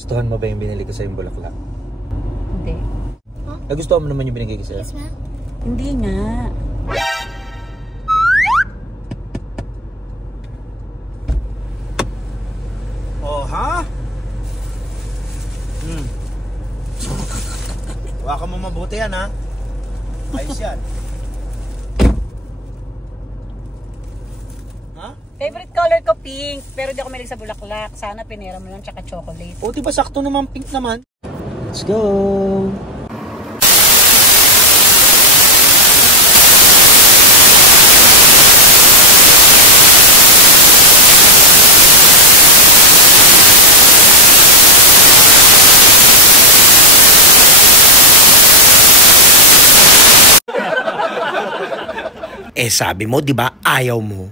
Gustuhan mo ba yung binili ko sa'yo yung bulaklak? Hindi. Nagustuhan mo naman yung binigay ko sa'yo? Yes, ma'am. Hindi nga. Oh, ha? Huwag mo mabuti yan, ha? Ayos yan. Ha? Favorite color ko pink, pero di ako mahilig sa bulaklak. Sana pinera mo lang tsaka chocolate. O, diba sakto naman pink naman? Let's go! Eh sabi mo, di ba, ayaw mo?